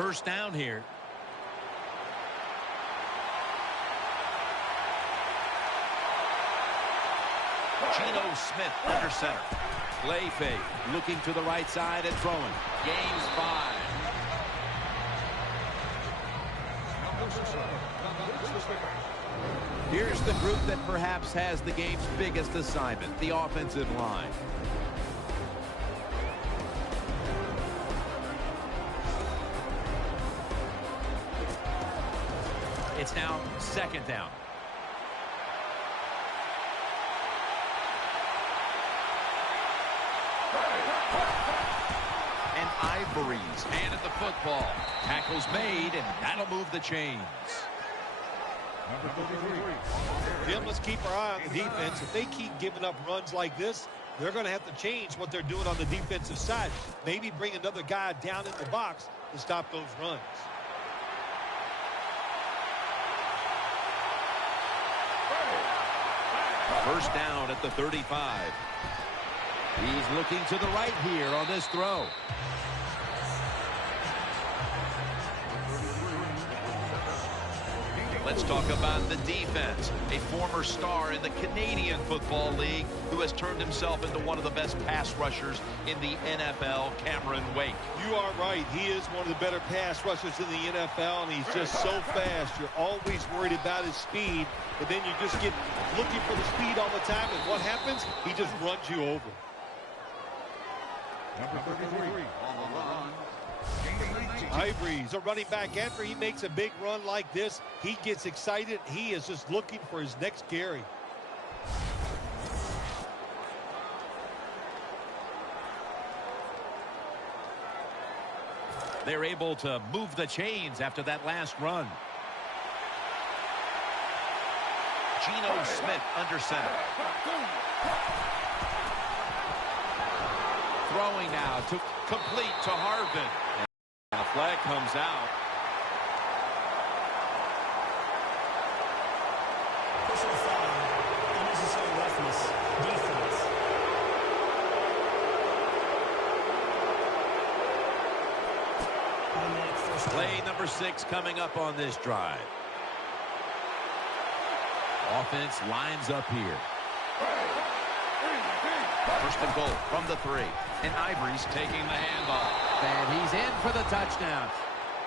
first down here. Geno Smith under center. Play fake. Looking to the right side and throwing. Gains 5. Here's the group that perhaps has the game's biggest assignment, the offensive line. It's now second down. And Ivory's handed the football. Tackle's made, and that'll move the chains. Jim, let's keep our eye on the defense. If they keep giving up runs like this, they're going to have to change what they're doing on the defensive side. Maybe bring another guy down in the box to stop those runs. First down at the 35. He's looking to the right here on this throw. Let's talk about the defense. A former star in the Canadian Football League who has turned himself into one of the best pass rushers in the NFL, Cameron Wake. You are right. He is one of the better pass rushers in the NFL, and he's just so fast. You're always worried about his speed, but then you just get looking for the speed all the time, and what happens? He just runs you over. Number 33 on the line. Ivory's a running back. After he makes a big run like this, he gets excited. He is just looking for his next carry. They're able to move the chains after that last run. Geno Smith under center. Throwing now to complete to Harvin. And a flag comes out. Personal foul, unnecessary roughness, defense. Play number 6 coming up on this drive. Offense lines up here. First and goal from the 3. And Ivory's taking the handoff. And he's in for the touchdown.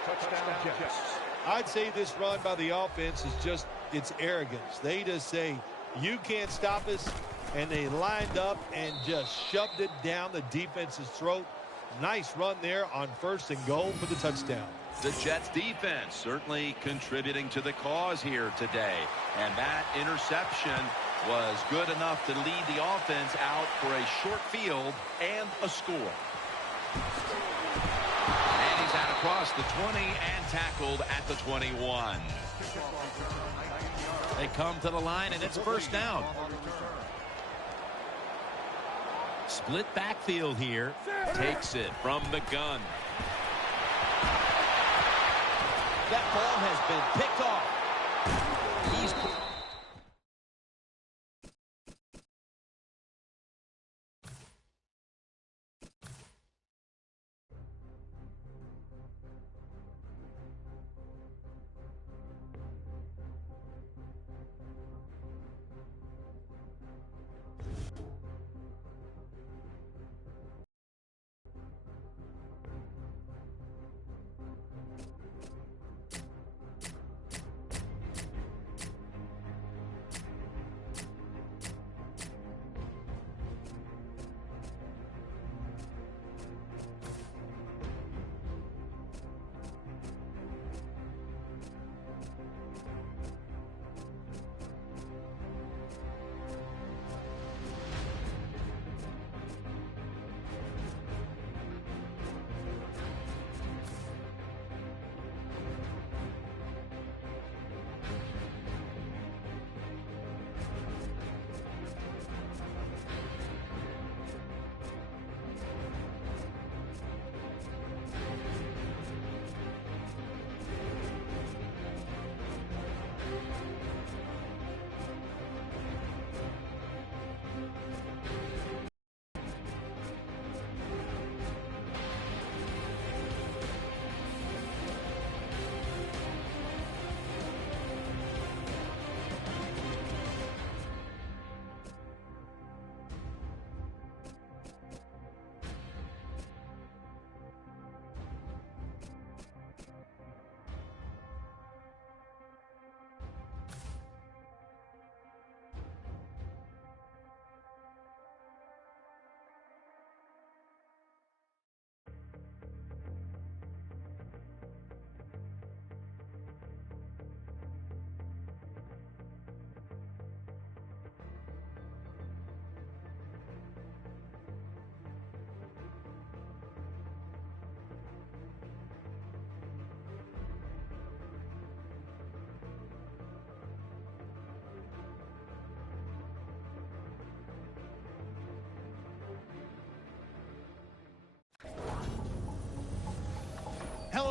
Touchdown Jets. I'd say this run by the offense is just, it's arrogance. They just say, you can't stop us. And they lined up and just shoved it down the defense's throat. Nice run there on first and goal for the touchdown. The Jets defense certainly contributing to the cause here today. And that interception was good enough to lead the offense out for a short field and a score. And he's out across the 20 and tackled at the 21. They come to the line, and it's first down. Split backfield here. Takes it from the gun. That ball has been picked off. He's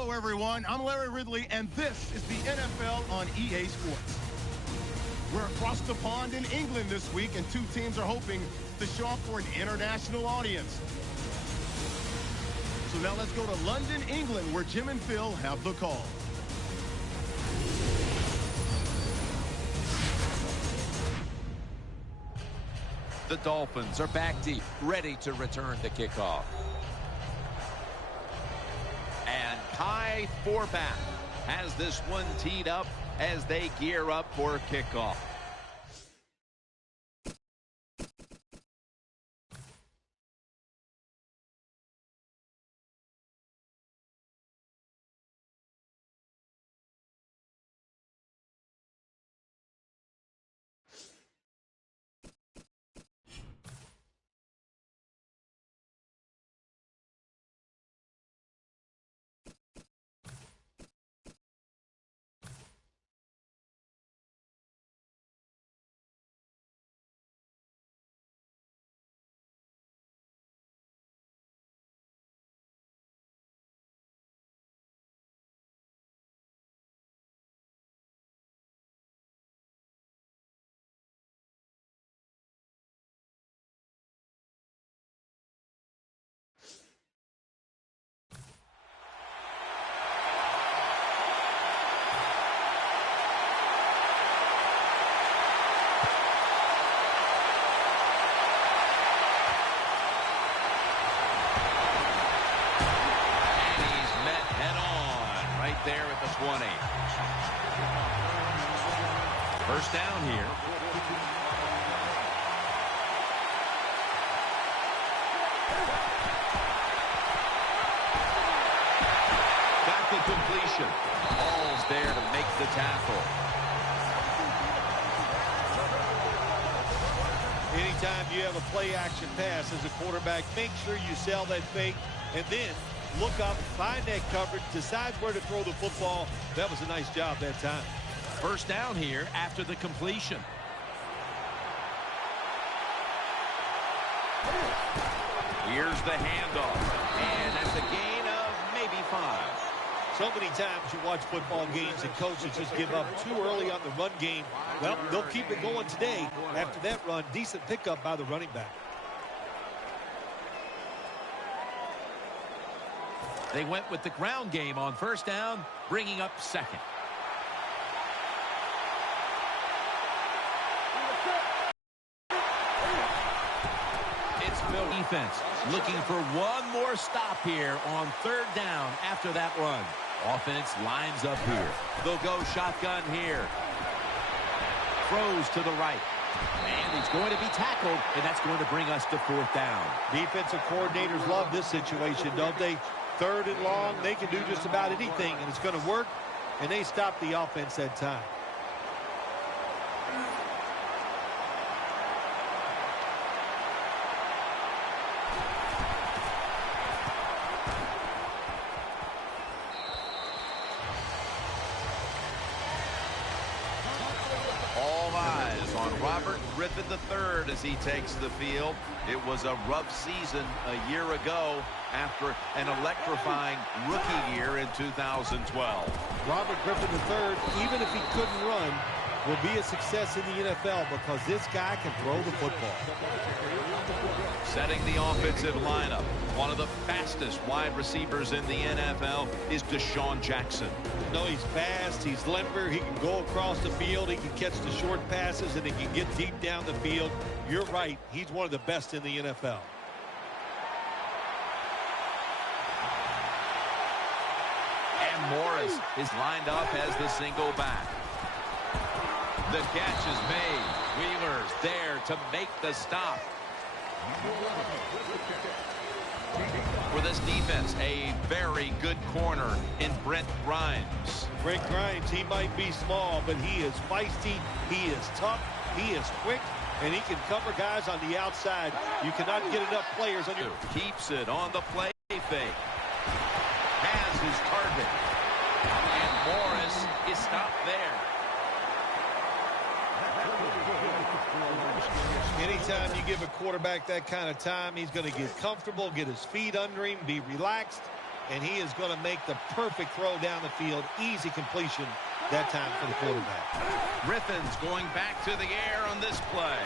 Hello, everyone. I'm Larry Ridley, and this is the NFL on EA Sports. We're across the pond in England this week, and two teams are hoping to show up for an international audience. So now let's go to London, England, where Jim and Phil have the call. The Dolphins are back deep, ready to return the kickoff. And Kai Forbath has this one teed up as they gear up for kickoff. There at the 20. First down here. Got the completion. Ball's there to make the tackle. Anytime you have a play action pass as a quarterback, make sure you sell that fake and then look up, find that coverage, decides where to throw the football. That was a nice job that time. First down here after the completion. Here's the handoff. And that's a gain of maybe 5. So many times you watch football games and coaches just give up too early on the run game. Well, they'll keep it going today. After that run, decent pickup by the running back. They went with the ground game on first down, bringing up second. It's Phil defense looking for one more stop here on third down after that run. Offense lines up here. They'll go shotgun here. Throws to the right. And he's going to be tackled, and that's going to bring us to fourth down. Defensive coordinators love this situation, don't they? Third and long, they can do just about anything, and it's going to work, and they stop the offense that time. All eyes on Robert Griffin III as he takes the field. It was a rough season a year ago after an electrifying rookie year in 2012. Robert Griffin III, even if he couldn't run, will be a success in the NFL because this guy can throw the football. Setting the offensive lineup, one of the fastest wide receivers in the NFL is Deshaun Jackson. No, he's fast, he's limber, he can go across the field, he can catch the short passes, and he can get deep down the field. You're right, he's one of the best in the NFL. And Morris is lined up as the single back. The catch is made. Wheeler's there to make the stop. For this defense, a very good corner in Brent Grimes. Brent Grimes, he might be small, but he is feisty, he is tough, he is quick, and he can cover guys on the outside. You cannot get enough players on your... Keeps it on the play fake. Has his target. And Morris is stopped there. Anytime you give a quarterback that kind of time, he's going to get comfortable, get his feet under him, be relaxed, and he is going to make the perfect throw down the field. Easy completion that time for the quarterback. Griffin's going back to the air on this play.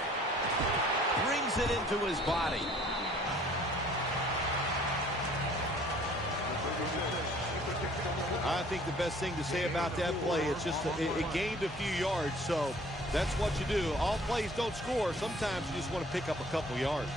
Brings it into his body. I think the best thing to say about that play, it's just it gained a few yards, so that's what you do. All plays don't score. Sometimes you just want to pick up a couple yards.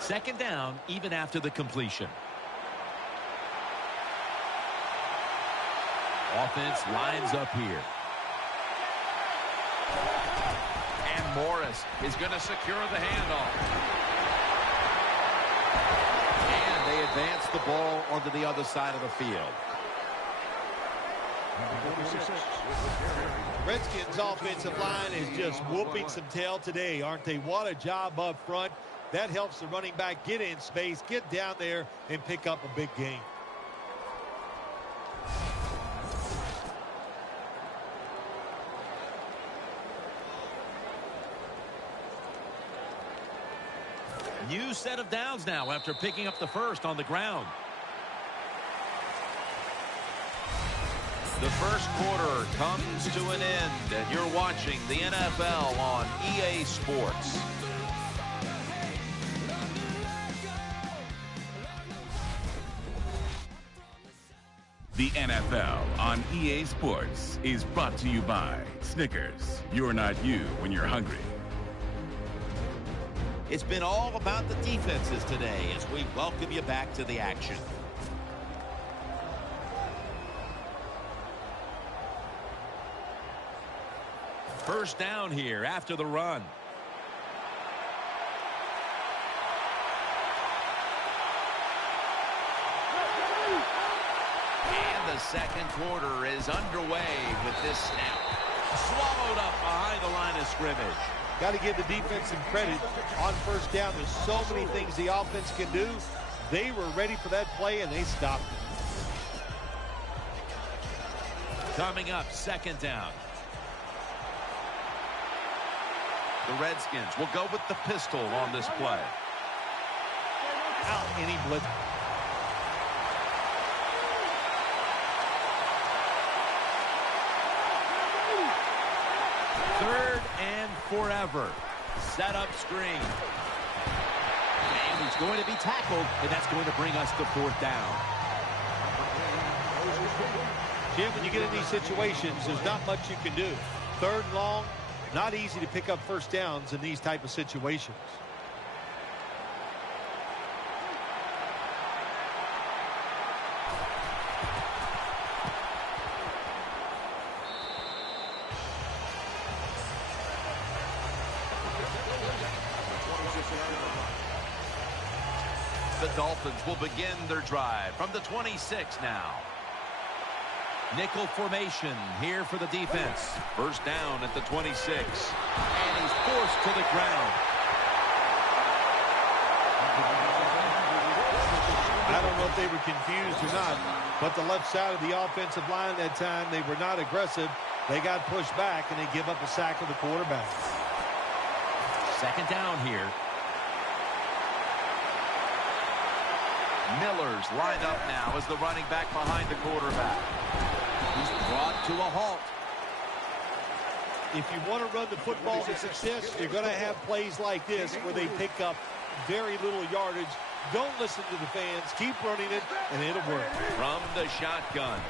Second down, even after the completion. Offense lines up here. And Morris is going to secure the handoff. And they advance the ball onto the other side of the field. Redskins' offensive line is just whooping some tail today, aren't they? What a job up front. That helps the running back get in space, get down there, and pick up a big gain. New set of downs now after picking up the first on the ground. The first quarter comes to an end, and you're watching the NFL on EA Sports. The NFL on EA Sports is brought to you by Snickers. You're not you when you're hungry. It's been all about the defenses today as we welcome you back to the action. First down here after the run. The second quarter is underway with this snap. Swallowed up behind the line of scrimmage. Got to give the defense some credit on first down. There's so many things the offense can do. They were ready for that play, and they stopped it. Coming up, second down. The Redskins will go with the pistol on this play. Out any blitz. Third and forever. Set up screen. And he's going to be tackled, and that's going to bring us to fourth down. Jim, when you get in these situations, there's not much you can do. Third and long, not easy to pick up first downs in these type of situations. The Dolphins will begin their drive from the 26 now. Nickel formation here for the defense. First down at the 26. And he's forced to the ground. I don't know if they were confused or not, but the left side of the offensive line that time, they were not aggressive. They got pushed back, and they give up a sack of the quarterback. Second down here. Miller's lined up now as the running back behind the quarterback. He's brought to a halt. If you want to run the football to success, you're going to have plays like this where they pick up very little yardage. Don't listen to the fans. Keep running it, and it'll work. From the shotgun.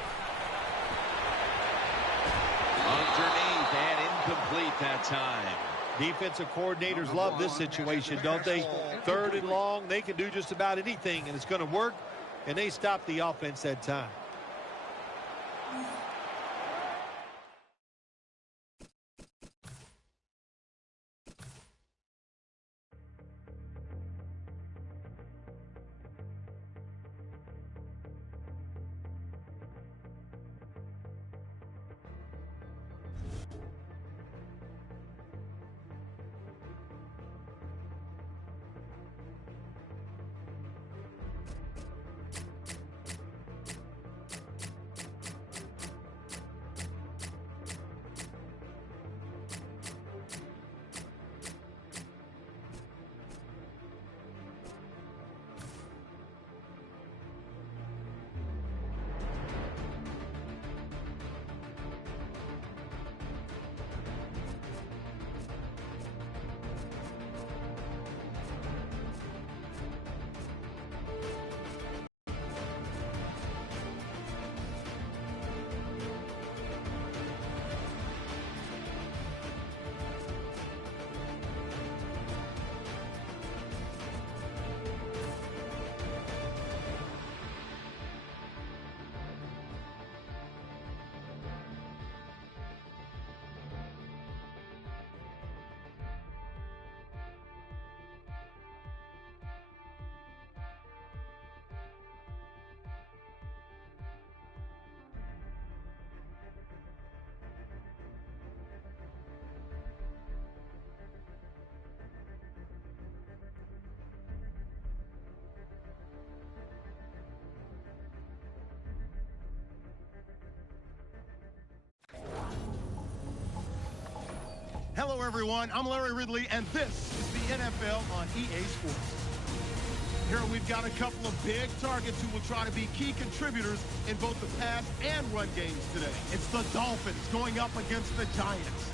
Underneath and incomplete that time. Defensive coordinators love this situation, don't they? 3rd and long, they can do just about anything, and it's going to work, and they stop the offense that time. Hello, everyone. I'm Larry Ridley, and this is the NFL on EA Sports. Here we've got a couple of big targets who will try to be key contributors in both the pass and run games today. It's the Dolphins going up against the Giants.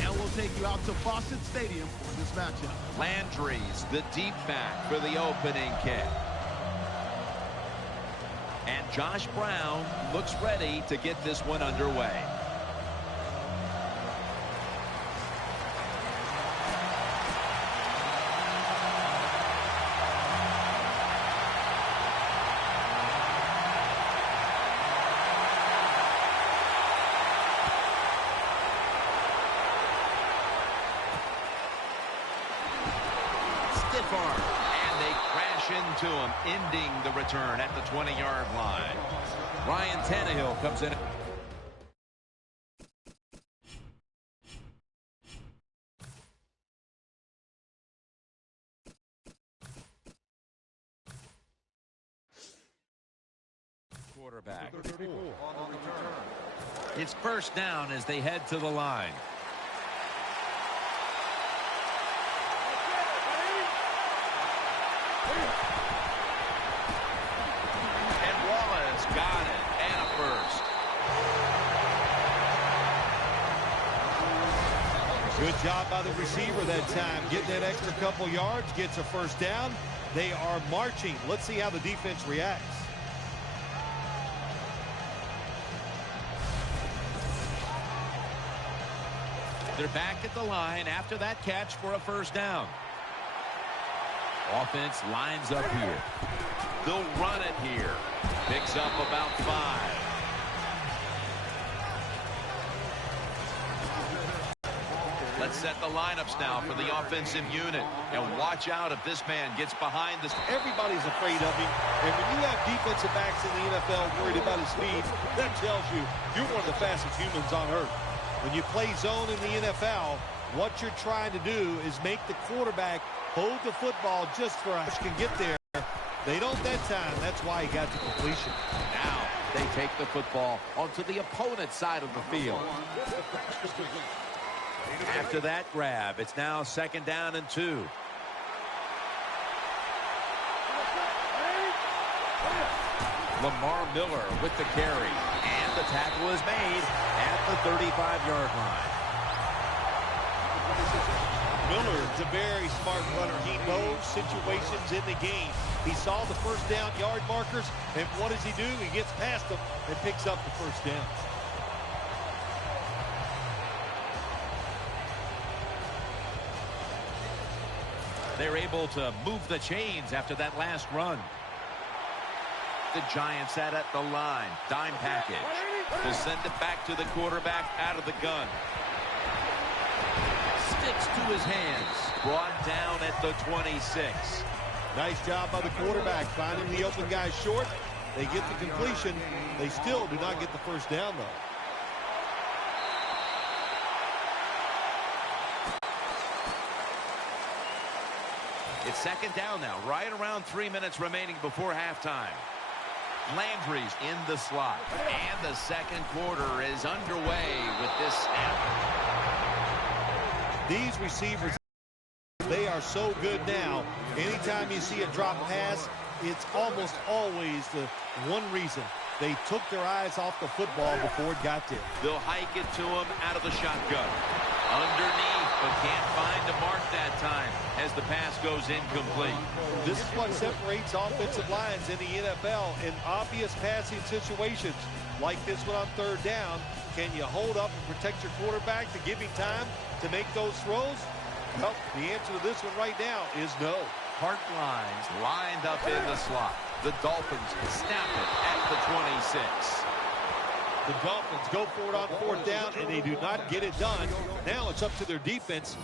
And we'll take you out to Boston Stadium for this matchup. Landry's the deep back for the opening kick. And Josh Brown looks ready to get this one underway. And they crash into him, ending the return at the 20-yard line. Ryan Tannehill comes in. Quarterback. It's first down as they head to the line. And Wallace got it, and a first. Good job by the receiver that time. Getting that extra couple yards, gets a first down. They are marching. Let's see how the defense reacts. They're back at the line after that catch for a first down. Offense lines up here. They'll run it here. Picks up about 5. Let's set the lineups now for the offensive unit. And watch out if this man gets behind this. Everybody's afraid of him. And when you have defensive backs in the NFL worried about his speed, that tells you you're one of the fastest humans on earth. When you play zone in the NFL, what you're trying to do is make the quarterback hold the football just for us can get there. They don't that time. That's why he got the completion. Now they take the football onto the opponent's side of the field. After that grab, it's now second down and 2. Lamar Miller with the carry. And the tackle is made at the 35-yard line. Miller is a very smart runner. He knows situations in the game. He saw the first down yard markers, and what does he do? He gets past them and picks up the first down. They're able to move the chains after that last run. The Giants at the line. Dime package. Will send it back to the quarterback out of the gun. Sticks to his hands. Brought down at the 26. Nice job by the quarterback, finding the open guy short. They get the completion. They still do not get the first down, though. It's second down now, right around 3 minutes remaining before halftime. Landry's in the slot, and the second quarter is underway with this snap. These receivers, they are so good now. Anytime you see a drop pass, it's almost always the one reason. They took their eyes off the football before it got there. They'll hike it to him out of the shotgun. Underneath, but can't find a mark that time as the pass goes incomplete. This is what separates offensive lines in the NFL. In obvious passing situations like this one on third down, can you hold up and protect your quarterback to give him time to make those throws? Well, the answer to this one right now is no. Hart lines lined up in the slot. The Dolphins snap it at the 26. The Dolphins go for it on fourth down, and they do not get it done. Now it's up to their defense.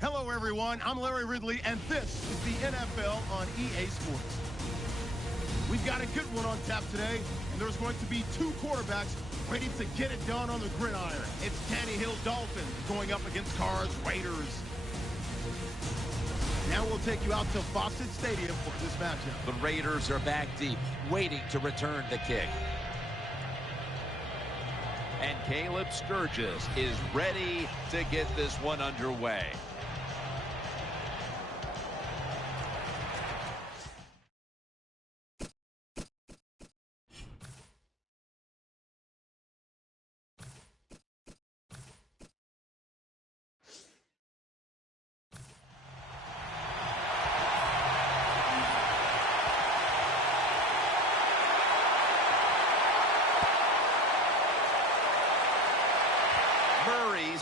Hello, everyone. I'm Larry Ridley, and this is the NFL on EA Sports. We've got a good one on tap today, and there's going to be two quarterbacks ready to get it done on the gridiron. It's Tannehill's Dolphins going up against Carr's Raiders. Now we'll take you out to Fawcett Stadium for this matchup. The Raiders are back deep, waiting to return the kick. And Caleb Sturgis is ready to get this one underway.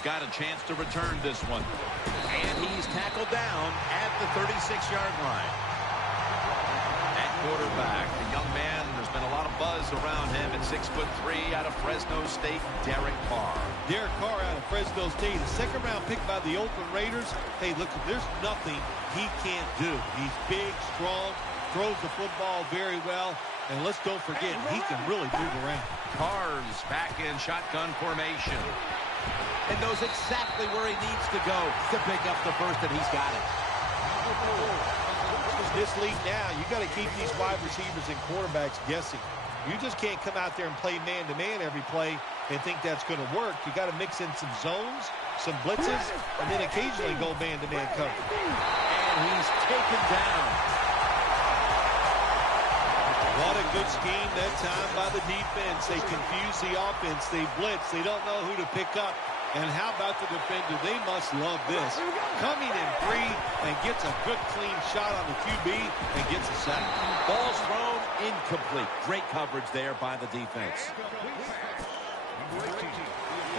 Got a chance to return this one. And he's tackled down at the 36-yard line. At quarterback, the young man, there's been a lot of buzz around him at 6'3" out of Fresno State, Derek Carr. Derek Carr out of Fresno State, a second-round pick by the Oakland Raiders. Hey, look, there's nothing he can't do. He's big, strong, throws the football very well. And let's don't forget, he can really move around. Carr's back in shotgun formation. And knows exactly where he needs to go to pick up the first, and he's got it. This league now, you got to keep these wide receivers and quarterbacks guessing. You just can't come out there and play man-to-man every play and think that's going to work. You got to mix in some zones, some blitzes, and then occasionally go man-to-man coverage. And he's taken down. What a good scheme that time by the defense. They confuse the offense. They blitz. They don't know who to pick up. And how about the defender? They must love this. Coming in free and gets a good clean shot on the QB and gets a sack. Ball's thrown incomplete. Great coverage there by the defense.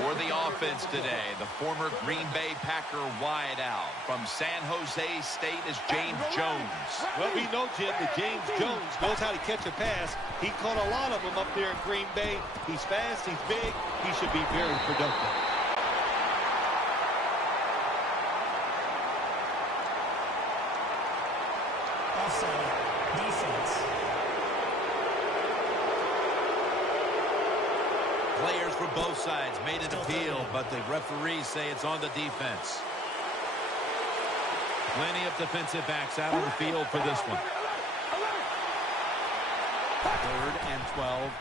For the offense today, the former Green Bay Packer wideout from San Jose State is James Jones. Well, we know, Jim, that James Jones knows how to catch a pass. He caught a lot of them up there in Green Bay. He's fast. He's big. He should be very productive. Offside. Defense. Players for both sides made an appeal, but the referees say it's on the defense. Plenty of defensive backs out on the field for this one. 3rd and 12.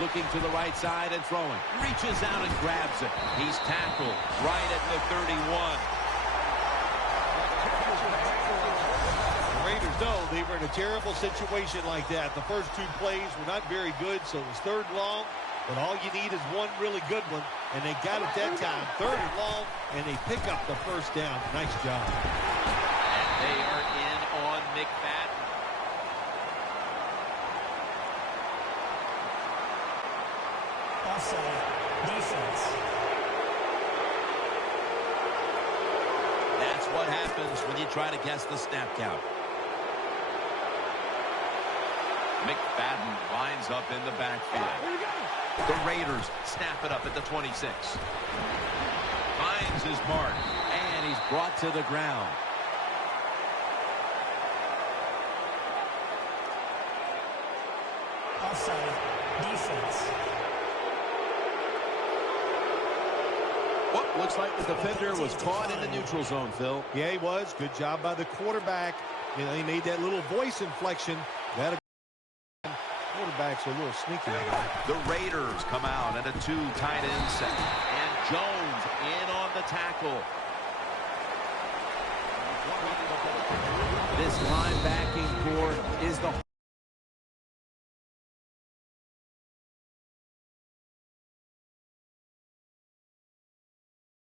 Looking to the right side and throwing. Reaches out and grabs it. He's tackled right at the 31. The Raiders know they were in a terrible situation like that. The first 2 plays were not very good, so it was 3rd and long. But all you need is one really good one, and they got it that time. 3rd and long, and they pick up the first down. Nice job. And they are in on McFadden. Offside. Defense. That's what happens when you try to guess the snap count. McFadden lines up in the backfield. The Raiders snap it up at the 26. Finds his mark, and he's brought to the ground. Offside. Defense. Well, looks like the defender was caught in the neutral zone, Phil. Yeah, he was. Good job by the quarterback. You know, he made that little voice inflection. That quarterbacks are a little sneaky. The Raiders come out at a 2 tight end set. And Jones in on the tackle. This linebacking core is the